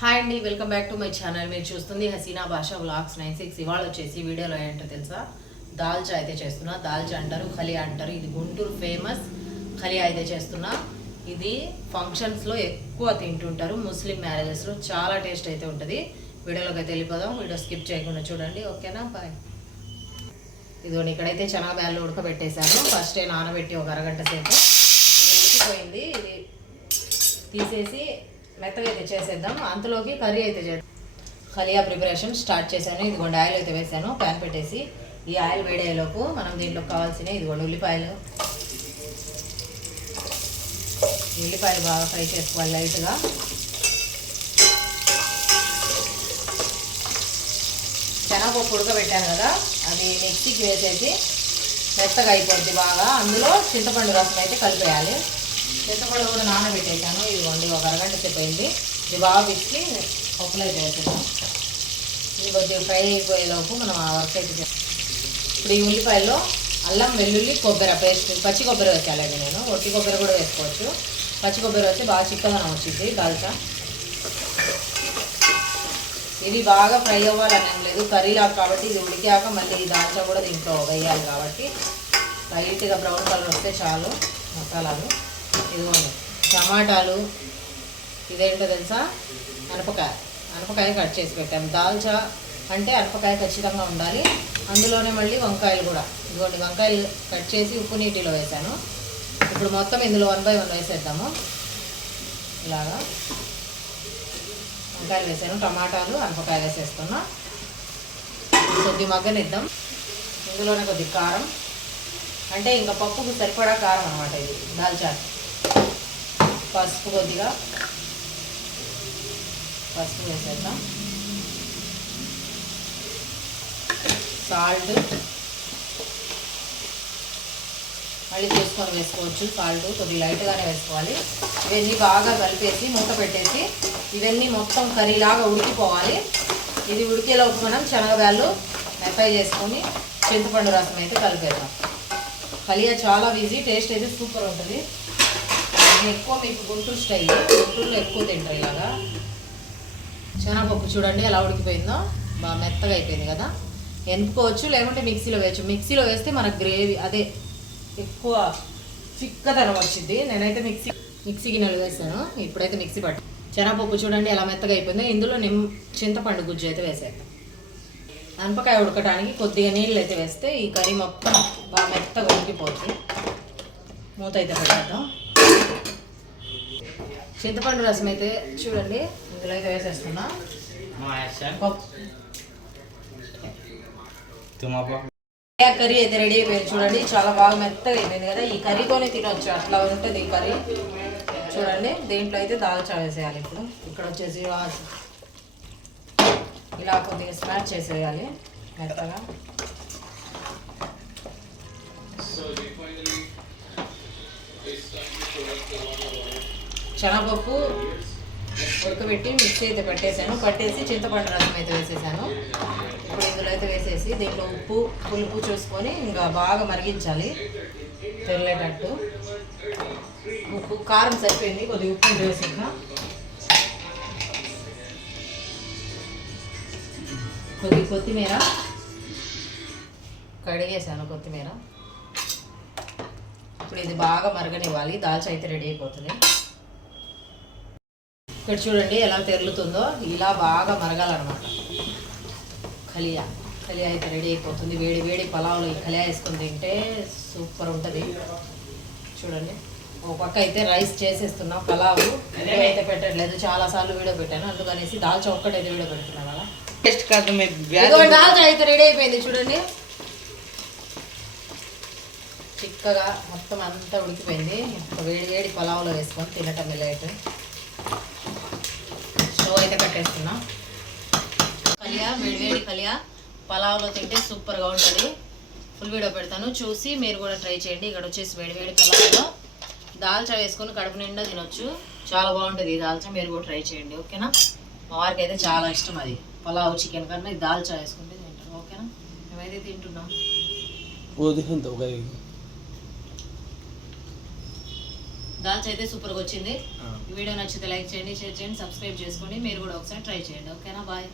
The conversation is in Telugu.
హాయ్ అండి welcome back to my channel మీరు చూస్తుంది హసీనా భాష వ్లాగ్స్ నైన్ సిక్స్ ఇవాళ వచ్చేసి వీడియోలో ఏంటో తెలుసా? దాల్చా అయితే చేస్తున్నా. దాల్చా అంటారు ఖలియా అంటారు. ఇది గుంటూరు ఫేమస్ ఖలియా అయితే చేస్తున్నా. ఇది ఫంక్షన్స్లో ఎక్కువ తింటుంటారు. ముస్లిం మ్యారేజెస్లో చాలా టేస్ట్ అయితే ఉంటుంది. వీడియోలోకి అయితే వెళ్ళిపోదాం. వీడియో స్కిప్ చేయకుండా చూడండి. ఓకేనా బాయ్ ఇదిగోండి ఇక్కడైతే చనా బ్యాళ్ళు ఉడకబెట్టేశాను. ఫస్టే నానబెట్టి ఒక అరగంట సేపు. ఇది ఉడికిపోయింది. ఇది తీసేసి మెత్తగా అయితే చేసేద్దాం. అంతలోకి కర్రీ అయితే చేద్దాం. కలియా ప్రిపరేషన్ స్టార్ట్ చేశాను. ఇదిగోండి ఆయిల్ అయితే వేసాను. ప్యాన్ పెట్టేసి ఈ ఆయిల్ వేడేలోపు మనం దీంట్లో కావాల్సిన ఇదిగోండి ఉల్లిపాయలు. ఉల్లిపాయలు బాగా ఫ్రై చేసుకోవాలి లైట్గా. శనగపప్పు ఉడకబెట్టాను కదా అది మిక్సీకి వేసేసి మెత్తగా అయిపోద్ది బాగా. అందులో చింతపండు రసం అయితే కలిపేయాలి. చింతపండు కూడా నానబెట్టేసాను ఇదిగోండి ఒక అరగంట సేపు ఇది బాగా పిచ్చి పప్పులో అయితే వేసేసాం ఇది కొద్దిగా ఫ్రై అయిపోయేలోపు మనం ఆ వర్క్ అయితే చేస్తాం. ఇప్పుడు ఈ ఉల్లిపాయల్లో అల్లం వెల్లుల్లి కొబ్బరి పేస్ట్ పచ్చి కొబ్బరి వేసాలండి నేను. ఒట్టి కొబ్బరి కూడా వేసుకోవచ్చు. పచ్చి కొబ్బరి వచ్చి బాగా చిక్కదనం వచ్చింది దాల్చా. ఇది బాగా ఫ్రై అవ్వాలని లేదు. కర్రీలాగా కాబట్టి ఇది ఉడికాక మళ్ళీ ఈ కూడా దీంట్లో వేయాలి కాబట్టి లైట్గా బ్రౌన్ కలర్ వస్తే చాలు మసాలాలు. ఇదిగోండి. టమాటాలు ఇదేంటో తెలుసా? అనపకాయ అనపకాయ కట్ చేసి పెట్టాము. దాల్చా అంటే అనపకాయ ఖచ్చితంగా ఉండాలి. అందులోనే మళ్ళీ వంకాయలు కూడా. ఇదిగోండి వంకాయలు కట్ చేసి ఉప్పు నీటిలో వేసాను. ఇప్పుడు మొత్తం ఇందులో వన్ బై వన్ వేసేద్దాము. ఇలాగా. వంకాయలు వేసాను టమాటాలు అనపకాయ వేసేస్తున్నా. కొద్ది మగ్గనిద్దాం. ఇందులోనే కొద్ది కారం. అంటే ఇంకా పప్పుకు సరిపడా కారం అనమాట ఇది దాల్చా పసుపు కొద్దిగా. పసుపు వేసేద్దాం. సాల్ట్. మళ్ళీ చూసుకొని వేసుకోవచ్చు సాల్ట్. కొద్దిగా లైట్గానే వేసుకోవాలి. ఇవన్నీ బాగా కలిపేసి మూత పెట్టేసి ఇవన్నీ మొత్తం కర్రీలాగా ఉడికిపోవాలి. ఇది ఉడికేలోపు మనం శనగబ్యాళ్ళు మెత్తగా చేసుకొని చింతపండు రసం అయితే కలిపేద్దాం. కలియా చాలా ఈజీ టేస్ట్ అయితే సూపర్ ఉంటుంది. ఇది ఎక్కువ మీకు గుంటూరు స్టైల్ గుంటూరులో ఎక్కువ తింటారు ఇలాగా. శనగపప్పు చూడండి ఎలా ఉడికిపోయిందో. బాగా మెత్తగా అయిపోయింది కదా. ఎనుపుకోవచ్చు లేకుంటే మిక్సీలో వేయచ్చు. మిక్సీలో వేస్తే మనకు గ్రేవీ అదే ఎక్కువ చిక్కదనం వచ్చింది నేనైతే మిక్సీ మిక్సీ గిన్నెలు వేసాను. ఇప్పుడైతే మిక్సీ పట్టు. శనగపప్పు చూడండి ఎలా మెత్తగా అయిపోయిందో. ఇందులో నిమ్ చింతపండు గుజ్జు అయితే వేసేద్దాం. అనపకాయ ఉడకడానికి కొద్దిగా నీళ్ళు అయితే వేస్తే ఈ కర్రీ మొత్తం బాగా మెత్తగా ఉడికిపోతుంది. మూత అయితే పెట్టేద్దాం. చింతపండు రసం అయితే చూడండి. ఇందులో అయితే వేసేస్తున్నా. కర్రీ అయితే రెడీ అయిపోయింది చూడండి. చాలా బాగా మెత్తగా అయిపోయింది కదా. ఈ కర్రీతోనే తినొచ్చు. అట్లా ఉంటుంది ఈ కర్రీ. చూడండి. దీంట్లో అయితే దాల్చా వేసేయాలి ఇప్పుడు. ఇక్కడ వచ్చేసి ఇలా కొద్దిగా స్మాష్ చేసేయాలి. మెత్తగా. శనగపప్పు ఉడకబెట్టి మిక్సీ అయితే పట్టేశాను పట్టేసి చింతపండు రసం అయితే వేసేసాను. ఇప్పుడు ఇందులో అయితే వేసేసి దీంట్లో ఉప్పు పులుపు చూసుకొని ఇంకా బాగా మరిగించాలి. తెల్లేటట్టు ఉప్పు కారం సరిపోయింది. కొద్దిగా ఉప్పు వేసి కొద్ది కొత్తిమీర కడిగేసాను కొత్తిమీర. ఇప్పుడు ఇది బాగా మరగనివ్వాలి. దాల్చి అయితే రెడీ అయిపోతుంది. ఇక్కడ చూడండి ఎలా తెరులుతుందో. ఇలా బాగా మరగాలన్నమాట. కలియా కలియా అయితే రెడీ అయిపోతుంది. వేడి వేడి పలావులో ఈ కలియా వేసుకొని తింటే సూపర్ ఉంటుంది. చూడండి. ఒక పక్క అయితే రైస్ చేసేస్తున్నా పలావు. అయితే పెట్టట్లేదు. చాలా సార్లు వీడియో పెట్టాను. అందుకనేసి దాల్చా ఒక్కటైతే వీడియో పెడుతున్నాను అలా టెస్ట్ కాదు దాల్చా అయితే రెడీ అయిపోయింది చూడండి. చిక్కగా మొత్తం అంతా ఉడికిపోయింది. ఒక వేడి వేడి పలావులో వేసుకొని తినటం మిలైట్ స్టవ్ అయితే కట్టేస్తున్నా కలియా వేడి వేడి కలియా పలావులో తింటే సూపర్గా ఉంటుంది. ఫుల్ వీడియో పెడతాను. చూసి మీరు కూడా ట్రై చేయండి. ఇక్కడ వచ్చేసి వేడి వేడి పలావులో. దాల్చా వేసుకొని కడుపు నిండా తినొచ్చు. చాలా బాగుంటుంది ఈ దాల్చా. మీరు కూడా ట్రై చేయండి. ఓకేనా? మా వారికి అయితే చాలా ఇష్టం అది. పలావ్ చికెన్ కన్నా ఇది దాల్చా వేసుకుంటే తింటారు. ఓకేనా? మేమైతే తింటున్నాం. దాల్చా అయితే సూపర్గా వచ్చింది. ఆ. ఈ వీడియో నచ్చితే లైక్ చేయండి షేర్ చేయండి సబ్స్క్రైబ్ చేసుకోండి మీరు కూడా ఒకసారి ట్రై చేయండి. ఓకేనా బాయ్